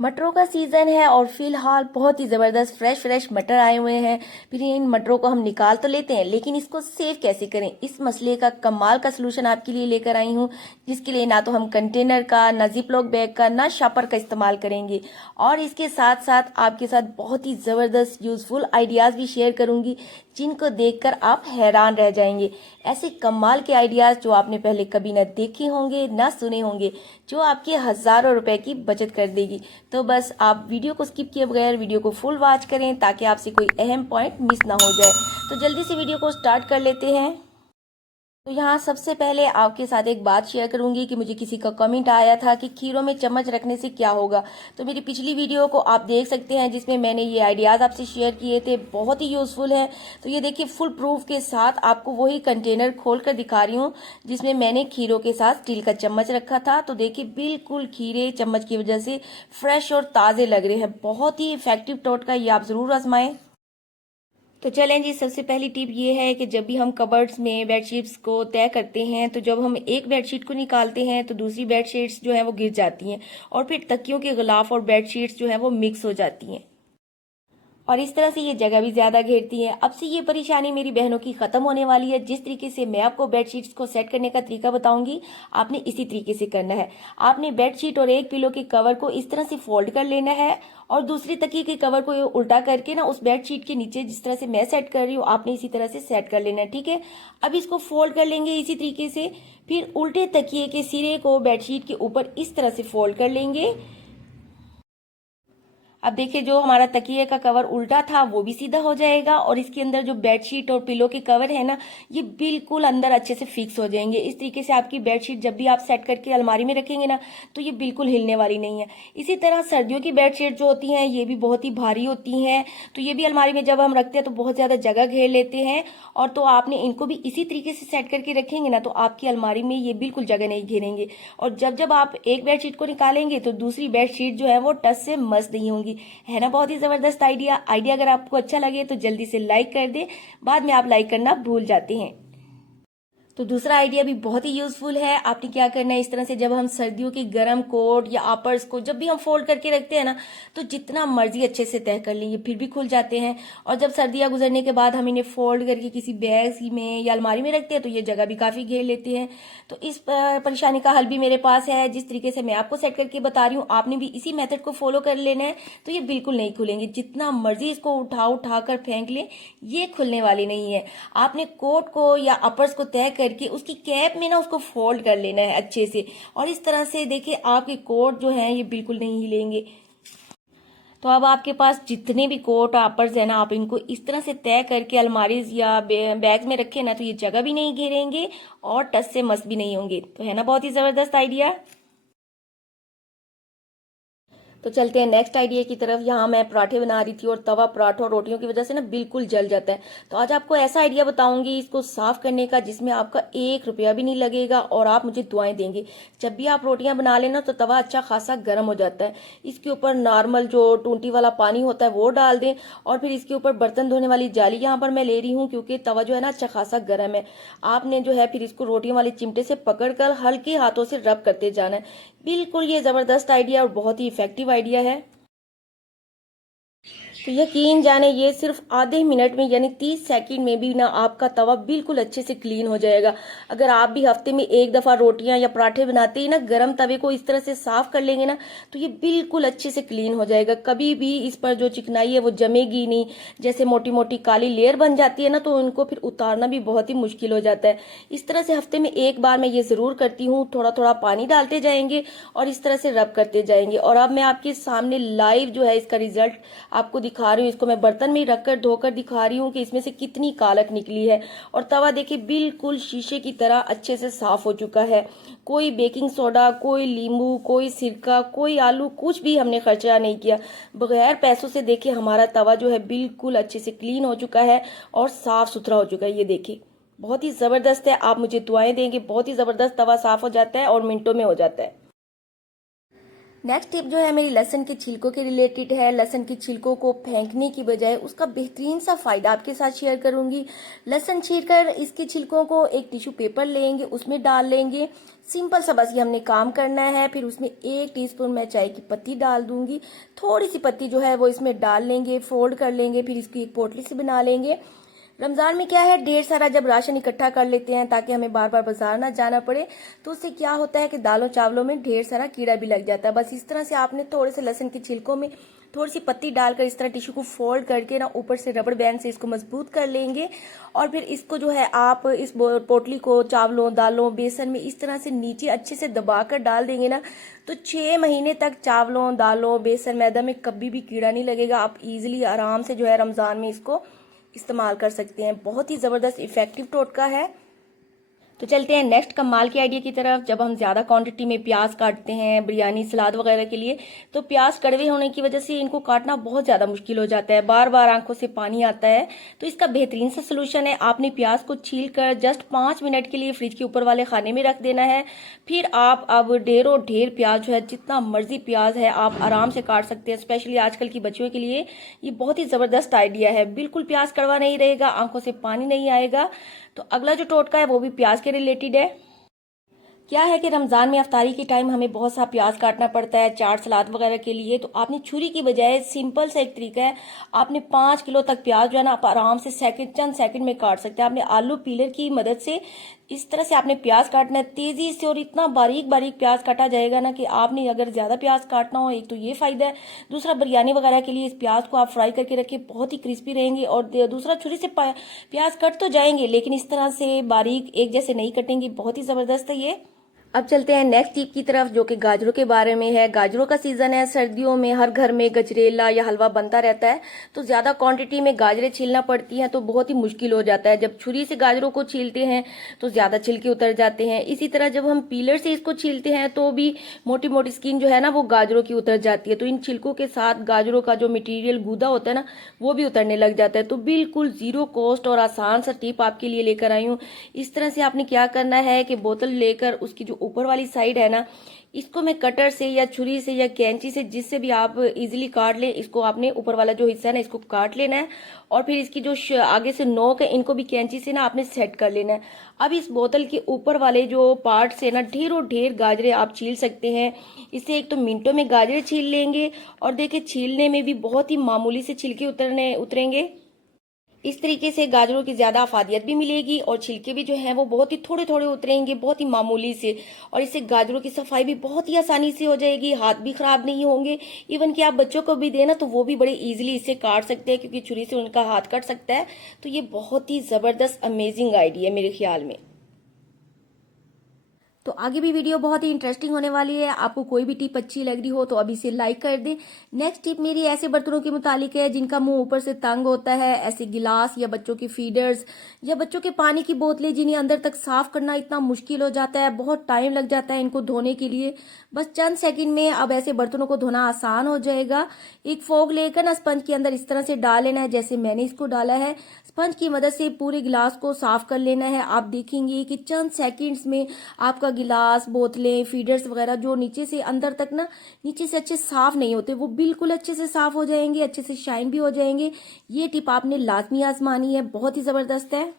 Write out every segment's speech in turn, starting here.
मटरों का सीज़न है और फिलहाल बहुत ही ज़बरदस्त फ्रेश मटर आए हुए हैं। फिर इन मटरों को हम निकाल तो लेते हैं, लेकिन इसको सेव कैसे करें, इस मसले का कमाल का सलूशन आपके लिए लेकर आई हूँ, जिसके लिए ना तो हम कंटेनर का, ना जिपलॉक बैग का, ना शॉपर का इस्तेमाल करेंगे। और इसके साथ साथ आपके साथ बहुत ही ज़बरदस्त यूज़फुल आइडियाज़ भी शेयर करूँगी, जिनको देखकर आप हैरान रह जाएंगे। ऐसे कमाल के आइडियाज़ जो आपने पहले कभी ना देखे होंगे, ना सुने होंगे, जो आपके हज़ारों रुपए की बचत कर देगी। तो बस आप वीडियो को स्किप किए बगैर वीडियो को फुल वॉच करें, ताकि आपसे कोई अहम पॉइंट मिस ना हो जाए। तो जल्दी से वीडियो को स्टार्ट कर लेते हैं। तो यहाँ सबसे पहले आपके साथ एक बात शेयर करूंगी कि मुझे किसी का कमेंट आया था कि खीरों में चम्मच रखने से क्या होगा। तो मेरी पिछली वीडियो को आप देख सकते हैं, जिसमें मैंने ये आइडियाज़ आपसे शेयर किए थे, बहुत ही यूज़फुल है। तो ये देखिए, फुल प्रूफ के साथ आपको वही कंटेनर खोल कर दिखा रही हूँ, जिसमें मैंने खीरों के साथ स्टील का चम्मच रखा था। तो देखिए, बिल्कुल खीरे चम्मच की वजह से फ्रेश और ताज़े लग रहे हैं। बहुत ही इफेक्टिव टोटका, ये आप ज़रूर आजमाएं। तो चलें जी, सबसे पहली टिप ये है कि जब भी हम कबर्ड्स में बेडशीट्स को तय करते हैं, तो जब हम एक बेडशीट को निकालते हैं तो दूसरी बेडशीट्स जो हैं वो गिर जाती हैं, और फिर तकियों के गिलाफ और बेडशीट्स जो हैं वो मिक्स हो जाती हैं, और इस तरह से ये जगह भी ज्यादा घेरती है। अब से ये परेशानी मेरी बहनों की खत्म होने वाली है। जिस तरीके से मैं आपको बेडशीट्स को सेट करने का तरीका बताऊंगी, आपने इसी तरीके से करना है। आपने बेडशीट और एक पिलो के कवर को इस तरह से फोल्ड कर लेना है, और दूसरी तकिए के कवर को उल्टा करके ना उस बेडशीट के नीचे, जिस तरह से मैं सेट कर रही हूँ, आपने इसी तरह से सेट कर लेना है। ठीक है, अब इसको फोल्ड कर लेंगे इसी तरीके से। फिर उल्टे तकिए के सिरे को बेडशीट के ऊपर इस तरह से फोल्ड कर लेंगे। अब देखिए, जो हमारा तकिए का कवर उल्टा था वो भी सीधा हो जाएगा, और इसके अंदर जो बेडशीट और पिलो के कवर है ना, ये बिल्कुल अंदर अच्छे से फिक्स हो जाएंगे। इस तरीके से आपकी बेडशीट जब भी आप सेट करके अलमारी में रखेंगे ना, तो ये बिल्कुल हिलने वाली नहीं है। इसी तरह सर्दियों की बेडशीट जो होती हैं, ये भी बहुत ही भारी होती हैं, तो ये भी अलमारी में जब हम रखते हैं तो बहुत ज्यादा जगह घेर लेते हैं। और तो आपने इनको भी इसी तरीके से सेट करके रखेंगे ना, तो आपकी अलमारी में ये बिल्कुल जगह नहीं घेरेंगे। और जब जब आप एक बेडशीट को निकालेंगे तो दूसरी बेडशीट जो है वो टच से मस नहीं होंगी। है ना बहुत ही जबरदस्त आइडिया अगर आपको अच्छा लगे तो जल्दी से लाइक कर दे, बाद में आप लाइक करना भूल जाते हैं। तो दूसरा आइडिया भी बहुत ही यूजफुल है। आपने क्या करना है, इस तरह से जब हम सर्दियों के गर्म कोट या अपर्स को जब भी हम फोल्ड करके रखते हैं ना, तो जितना मर्जी अच्छे से तय कर लेंगे, फिर भी खुल जाते हैं। और जब सर्दियां गुजरने के बाद हम इन्हें फोल्ड करके किसी बैग में या अलमारी में रखते हैं, तो ये जगह भी काफी घेर लेते हैं। तो इस परेशानी का हल भी मेरे पास है। जिस तरीके से मैं आपको सेट करके बता रही हूँ, आपने भी इसी मेथड को फॉलो कर लेना है, तो ये बिल्कुल नहीं खुलेंगे। जितना मर्जी इसको उठा कर फेंक ले, ये खुलने वाली नहीं है। आपने कोट को या अपर्स को तय करके उसकी कैप में ना उसको फोल्ड कर लेना है अच्छे से, और इस तरह से देखिए, आपके कोट जो हैं ये बिल्कुल नहीं हिलेंगे। तो अब आपके पास जितने भी कोट अपर्स है ना, आप इनको इस तरह से तय करके अलमारीज या बैग में रखे ना, तो ये जगह भी नहीं घेरेंगे और टच से मस भी नहीं होंगे। तो है ना बहुत ही जबरदस्त आइडिया। तो चलते हैं नेक्स्ट आइडिया की तरफ। यहाँ मैं पराठे बना रही थी, और तवा पराठों रोटियों की वजह से ना बिल्कुल जल जाता है। तो आज आपको ऐसा आइडिया बताऊंगी इसको साफ करने का, जिसमें आपका 1 रुपया भी नहीं लगेगा, और आप मुझे दुआएं देंगे। जब भी आप रोटियां बना लेना, तो तवा अच्छा खासा गर्म हो जाता है। इसके ऊपर नॉर्मल जो टूंटी वाला पानी होता है वो डाल दें, और फिर इसके ऊपर बर्तन धोने वाली जाली यहाँ पर मैं ले रही हूँ, क्योंकि तवा जो है ना अच्छा खासा गर्म है। आपने जो है फिर इसको रोटियों वाले चिमटे से पकड़कर हल्के हाथों से रब करते जाना है। बिल्कुल ये जबरदस्त आइडिया और बहुत ही इफेक्टिव आइडिया है। तो यकीन जाने, ये सिर्फ आधे मिनट में यानी 30 सेकंड में भी ना आपका तवा बिल्कुल अच्छे से क्लीन हो जाएगा। अगर आप भी हफ्ते में एक दफा रोटियां या पराठे बनाते ही ना गर्म तवे को इस तरह से साफ कर लेंगे ना, तो ये बिल्कुल अच्छे से क्लीन हो जाएगा। कभी भी इस पर जो चिकनाई है वो जमेगी नहीं। जैसे मोटी मोटी काली लेयर बन जाती है ना, तो उनको फिर उतारना भी बहुत ही मुश्किल हो जाता है। इस तरह से हफ्ते में एक बार मैं ये जरूर करती हूँ। थोड़ा थोड़ा पानी डालते जाएंगे और इस तरह से रब करते जाएंगे। और अब मैं आपके सामने लाइव जो है इसका रिजल्ट आपको दिखा रही हूँ। इसको मैं बर्तन में रखकर धोकर दिखा रही हूँ कि इसमें से कितनी कालक निकली है। और तवा देखिए, बिल्कुल शीशे की तरह अच्छे से साफ हो चुका है। कोई बेकिंग सोडा, कोई नींबू, कोई सिरका, कोई आलू, कुछ भी हमने खर्चा नहीं किया। बगैर पैसों से देखिए, हमारा तवा जो है बिल्कुल अच्छे से क्लीन हो चुका है और साफ सुथरा हो चुका है। ये देखिए, बहुत ही जबरदस्त है। आप मुझे दुआएं देंगे, बहुत ही जबरदस्त तवा साफ हो जाता है और मिनटों में हो जाता है। नेक्स्ट टिप जो है मेरी लहसुन के छिलकों के रिलेटेड है। लहसुन के छिलकों को फेंकने की बजाय उसका बेहतरीन सा फायदा आपके साथ शेयर करूंगी। लहसुन छीलकर इसके छिलकों को एक टिश्यू पेपर लेंगे, उसमें डाल लेंगे। सिंपल सा बस ये हमने काम करना है। फिर उसमें 1 टीस्पून मैं चाय की पत्ती डाल दूंगी। थोड़ी सी पत्ती जो है वो इसमें डाल लेंगे, फोल्ड कर लेंगे, फिर इसकी एक पोटली से बना लेंगे। रमजान में क्या है, ढेर सारा जब राशन इकट्ठा कर लेते हैं ताकि हमें बार बार बाजार ना जाना पड़े, तो उससे क्या होता है कि दालों चावलों में ढेर सारा कीड़ा भी लग जाता है। बस इस तरह से आपने थोड़े से लहसुन के छिलकों में थोड़ी सी पत्ती डालकर इस तरह टिश्यू को फोल्ड करके ना ऊपर से रबड़ बैंड से इसको मजबूत कर लेंगे। और फिर इसको जो है आप इस पोटली को चावलों, दालों, बेसन में इस तरह से नीचे अच्छे से दबाकर डाल देंगे ना, तो 6 महीने तक चावलों, दालों, बेसन, मैदा में कभी भी कीड़ा नहीं लगेगा। आप इजीली आराम से जो है रमजान में इसको इस्तेमाल कर सकते हैं। बहुत ही ज़बरदस्त इफेक्टिव टोटका है। तो चलते हैं नेक्स्ट कमाल के आइडिया की तरफ। जब हम ज़्यादा क्वांटिटी में प्याज काटते हैं बिरयानी, सलाद वगैरह के लिए, तो प्याज कड़वे होने की वजह से इनको काटना बहुत ज़्यादा मुश्किल हो जाता है, बार बार आंखों से पानी आता है। तो इसका बेहतरीन सा सोल्यूशन है, आपने प्याज को छील कर जस्ट 5 मिनट के लिए फ्रिज के ऊपर वाले खाने में रख देना है। फिर आप अब ढेरों ढेर प्याज जो है, जितना मर्जी प्याज है आप आराम से काट सकते हैं। स्पेशली आजकल की बच्चियों के लिए ये बहुत ही ज़बरदस्त आइडिया है। बिल्कुल प्याज कड़वा नहीं रहेगा, आंखों से पानी नहीं आएगा। तो अगला जो टोटका है वो भी प्याज के रिलेटेड है। क्या है कि रमजान में अफ्तारी के टाइम हमें बहुत सा प्याज काटना पड़ता है चाट, सलाद वगैरह के लिए। तो आपने छुरी की बजाय सिंपल सा एक तरीका है, आपने 5 किलो तक प्याज जो है ना आप आराम से चंद सेकंड में काट सकते हैं। आपने आलू पीलर की मदद से इस तरह से आपने प्याज काटना है तेजी से, और इतना बारीक बारीक प्याज काटा जाएगा ना कि आपने अगर ज्यादा प्याज काटना हो, एक तो ये फायदा है, दूसरा बिरयानी वगैरह के लिए इस प्याज को आप फ्राई करके रखिए, बहुत ही क्रिस्पी रहेंगे। और दूसरा छुरी से प्याज कट तो जाएंगे लेकिन इस तरह से बारीक एक जैसे नहीं कटेंगे। बहुत ही जबरदस्त है ये। अब चलते हैं नेक्स्ट टिप की तरफ, जो कि गाजरों के बारे में है। गाजरों का सीजन है, सर्दियों में हर घर में गजरेला या हलवा बनता रहता है, तो ज्यादा क्वांटिटी में गाजरें छीलना पड़ती हैं तो बहुत ही मुश्किल हो जाता है। जब छुरी से गाजरों को छीलते हैं तो ज्यादा छिलके उतर जाते हैं। इसी तरह जब हम पीलर से इसको छीलते हैं तो भी मोटी मोटी स्किन जो है ना वो गाजरों की उतर जाती है। तो इन छिलकों के साथ गाजरों का जो मटीरियल गूदा होता है ना वो भी उतरने लग जाता है। तो बिल्कुल जीरो कॉस्ट और आसान सा टिप आपके लिए लेकर आई हूँ। इस तरह से आपने क्या करना है कि बोतल लेकर उसकी जो ऊपर वाली साइड है ना, इसको मैं कटर से या छुरी से या कैंची से जिससे भी आप इजीली काट ले, इसको आपने ऊपर वाला जो हिस्सा है ना इसको काट लेना है। और फिर इसकी जो आगे से नोक है इनको भी कैंची से ना आपने सेट कर लेना है। अब इस बोतल के ऊपर वाले जो पार्ट से ना ढेरों ढेर गाजरे आप छील सकते हैं। इससे एक तो मिनटों में गाजरे छील लेंगे, और देखिए छीलने में भी बहुत ही मामूली से छिलके उतरेंगे। इस तरीके से गाजरों की ज्यादा अफादियत भी मिलेगी और छिलके भी जो हैं वो बहुत ही थोड़े थोड़े उतरेंगे, बहुत ही मामूली से। और इससे गाजरों की सफाई भी बहुत ही आसानी से हो जाएगी, हाथ भी खराब नहीं होंगे। इवन कि आप बच्चों को भी देना तो वो भी बड़े इजीली इससे काट सकते हैं, क्योंकि छुरी से उनका हाथ कट सकता है। तो ये बहुत ही जबरदस्त अमेजिंग आइडिया है मेरे ख्याल में। तो आगे भी वीडियो बहुत ही इंटरेस्टिंग होने वाली है। आपको कोई भी टिप अच्छी लग रही हो तो अभी इसे लाइक कर दें। नेक्स्ट टिप मेरी ऐसे बर्तनों के मुतालिक है जिनका मुंह ऊपर से तंग होता है, ऐसे गिलास या बच्चों के फीडर्स या बच्चों के पानी की बोतलें जिन्हें अंदर तक साफ करना इतना मुश्किल हो जाता है, बहुत टाइम लग जाता है इनको धोने के लिए। बस चंद सेकंड में अब ऐसे बर्तनों को धोना आसान हो जाएगा। एक फोक लेकर ना स्पंज के अंदर इस तरह से डाल लेना है जैसे मैंने इसको डाला है। स्पंज की मदद से पूरे गिलास को साफ कर लेना है। आप देखेंगे कि चंद सेकंड्स में आपका गिलास, बोतलें, फीडर्स वगैरह जो नीचे से अंदर तक ना नीचे से अच्छे साफ नहीं होते वो बिल्कुल अच्छे से साफ हो जाएंगे, अच्छे से शाइन भी हो जाएंगे। ये टिप आपने लाजमी आजमानी है, बहुत ही जबरदस्त है।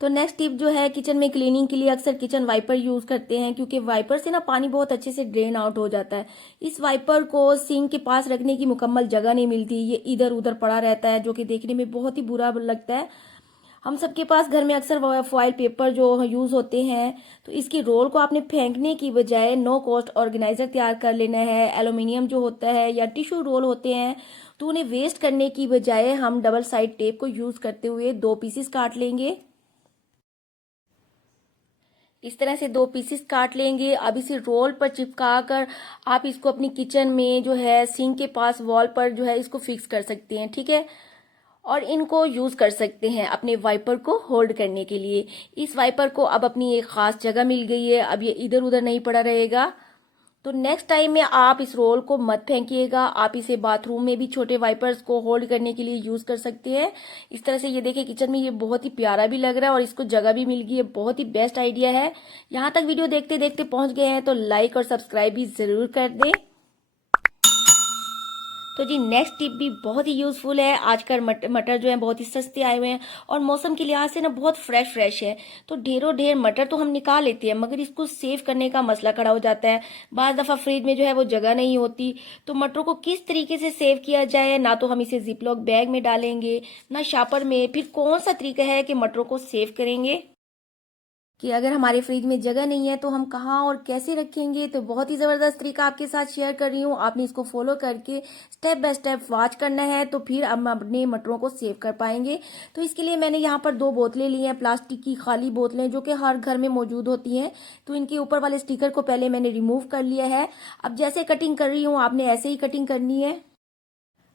तो नेक्स्ट टिप जो है, किचन में क्लीनिंग के लिए अक्सर किचन वाइपर यूज करते हैं, क्योंकि वाइपर से ना पानी बहुत अच्छे से ड्रेन आउट हो जाता है। इस वाइपर को सिंक के पास रखने की मुकम्मल जगह नहीं मिलती, ये इधर उधर पड़ा रहता है जो कि देखने में बहुत ही बुरा लगता है। हम सबके पास घर में अक्सर फॉइल पेपर जो यूज होते हैं, तो इसकी रोल को आपने फेंकने की बजाय नो कॉस्ट ऑर्गेनाइजर तैयार कर लेना है। एल्यूमिनियम जो होता है या टिश्यू रोल होते हैं, तो उन्हें वेस्ट करने की बजाय हम डबल साइड टेप को यूज करते हुए 2 पीसेस काट लेंगे। इस तरह से 2 पीसेस काट लेंगे। अब इसे रोल पर चिपका कर आप इसको अपनी किचन में जो है सिंक के पास वॉल पर जो है इसको फिक्स कर सकते हैं, ठीक है। और इनको यूज कर सकते हैं अपने वाइपर को होल्ड करने के लिए। इस वाइपर को अब अपनी एक खास जगह मिल गई है, अब ये इधर उधर नहीं पड़ा रहेगा। तो नेक्स्ट टाइम में आप इस रोल को मत फेंकिएगा, आप इसे बाथरूम में भी छोटे वाइपर्स को होल्ड करने के लिए यूज कर सकते हैं। इस तरह से ये देखिए किचन में ये बहुत ही प्यारा भी लग रहा है और इसको जगह भी मिल गई है, बहुत ही बेस्ट आइडिया है। यहाँ तक वीडियो देखते देखते पहुंच गए हैं तो लाइक और सब्सक्राइब भी जरूर कर दें। तो जी नेक्स्ट टिप भी बहुत ही यूज़फुल है। आजकल मटर जो है बहुत ही सस्ते आए हुए हैं और मौसम के लिहाज से ना बहुत फ्रेश है। तो ढेरों ढेर मटर तो हम निकाल लेते हैं, मगर इसको सेव करने का मसला खड़ा हो जाता है। बाज़ दफ़ा फ्रिज में जो है वो जगह नहीं होती। तो मटरों को किस तरीके से सेव किया जाए, ना तो हम इसे जिपलॉक बैग में डालेंगे ना शापर में, फिर कौन सा तरीका है कि मटरों को सेव करेंगे कि अगर हमारे फ्रिज में जगह नहीं है तो हम कहाँ और कैसे रखेंगे। तो बहुत ही ज़बरदस्त तरीका आपके साथ शेयर कर रही हूँ, आपने इसको फॉलो करके स्टेप बाय स्टेप वॉच करना है, तो फिर हम अपने मटरों को सेव कर पाएंगे। तो इसके लिए मैंने यहाँ पर 2 बोतलें ली हैं, प्लास्टिक की खाली बोतलें जो कि हर घर में मौजूद होती हैं। तो इनके ऊपर वाले स्टिकर को पहले मैंने रिमूव कर लिया है। अब जैसे कटिंग कर रही हूँ आपने ऐसे ही कटिंग करनी है,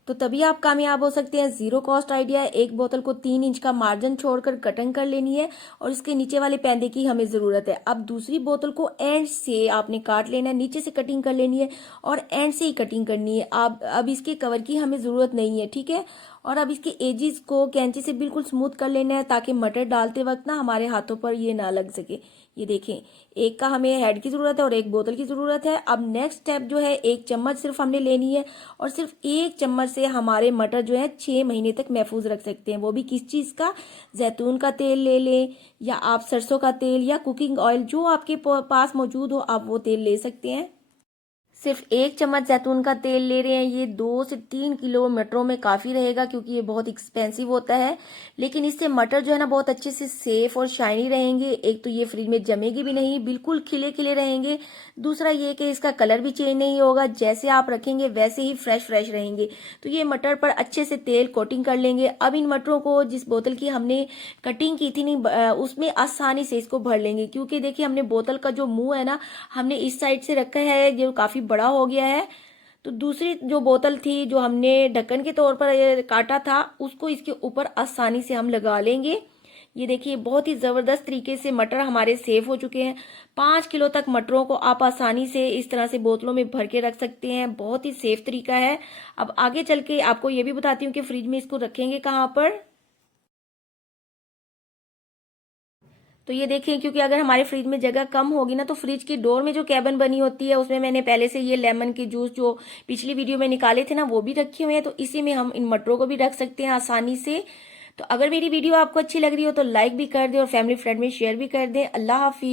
तो तभी आप कामयाब हो सकते हैं। जीरो कॉस्ट आइडिया, एक बोतल को 3 इंच का मार्जिन छोड़कर कटिंग कर लेनी है और इसके नीचे वाले पैंदे की हमें ज़रूरत है। अब दूसरी बोतल को एंड से आपने काट लेना है, नीचे से कटिंग कर लेनी है और एंड से ही कटिंग करनी है। अब इसके कवर की हमें ज़रूरत नहीं है, ठीक है। और अब इसके एजिस को कैंची से बिल्कुल स्मूथ कर लेना है ताकि मटर डालते वक्त ना हमारे हाथों पर ये ना लग सके। ये देखें, एक का हमें हेड की ज़रूरत है और एक बोतल की ज़रूरत है। अब नेक्स्ट स्टेप जो है 1 चम्मच सिर्फ हमने लेनी है और सिर्फ 1 चम्मच से हमारे मटर जो है 6 महीने तक महफूज रख सकते हैं। वो भी किस चीज़ का? जैतून का तेल ले लें या आप सरसों का तेल या कुकिंग ऑयल, जो आपके पास मौजूद हो आप वो तेल ले सकते हैं। सिर्फ 1 चम्मच जैतून का तेल ले रहे हैं, ये 2 से 3 किलो मटरों में काफ़ी रहेगा क्योंकि ये बहुत एक्सपेंसिव होता है। लेकिन इससे मटर जो है ना बहुत अच्छे से सेफ और शाइनी रहेंगे। एक तो ये फ्रिज में जमेगी भी नहीं, बिल्कुल खिले खिले रहेंगे। दूसरा ये कि इसका कलर भी चेंज नहीं होगा, जैसे आप रखेंगे वैसे ही फ्रेश रहेंगे। तो ये मटर पर अच्छे से तेल कोटिंग कर लेंगे। अब इन मटरों को जिस बोतल की हमने कटिंग की थी नहीं उसमें आसानी से इसको भर लेंगे, क्योंकि देखिए हमने बोतल का जो मुंह है ना हमने इस साइड से रखा है जो काफ़ी बड़ा हो गया है। तो दूसरी जो बोतल थी जो हमने ढक्कन के तौर पर काटा था उसको इसके ऊपर आसानी से हम लगा लेंगे। ये देखिए बहुत ही ज़बरदस्त तरीके से मटर हमारे सेव हो चुके हैं। 5 किलो तक मटरों को आप आसानी से इस तरह से बोतलों में भर के रख सकते हैं, बहुत ही सेफ तरीका है। अब आगे चल के आपको ये भी बताती हूँ कि फ्रिज में इसको रखेंगे कहाँ पर। तो ये देखिए, क्योंकि अगर हमारे फ्रिज में जगह कम होगी ना तो फ्रिज की डोर में जो कैबिन बनी होती है उसमें मैंने पहले से ये लेमन के जूस जो पिछली वीडियो में निकाले थे ना वो भी रखे हुए हैं, तो इसी में हम इन मटरों को भी रख सकते हैं आसानी से। तो अगर मेरी वीडियो आपको अच्छी लग रही हो तो लाइक भी कर दें और फैमिली फ्रेंड में शेयर भी कर दें। अल्लाह हाफिज।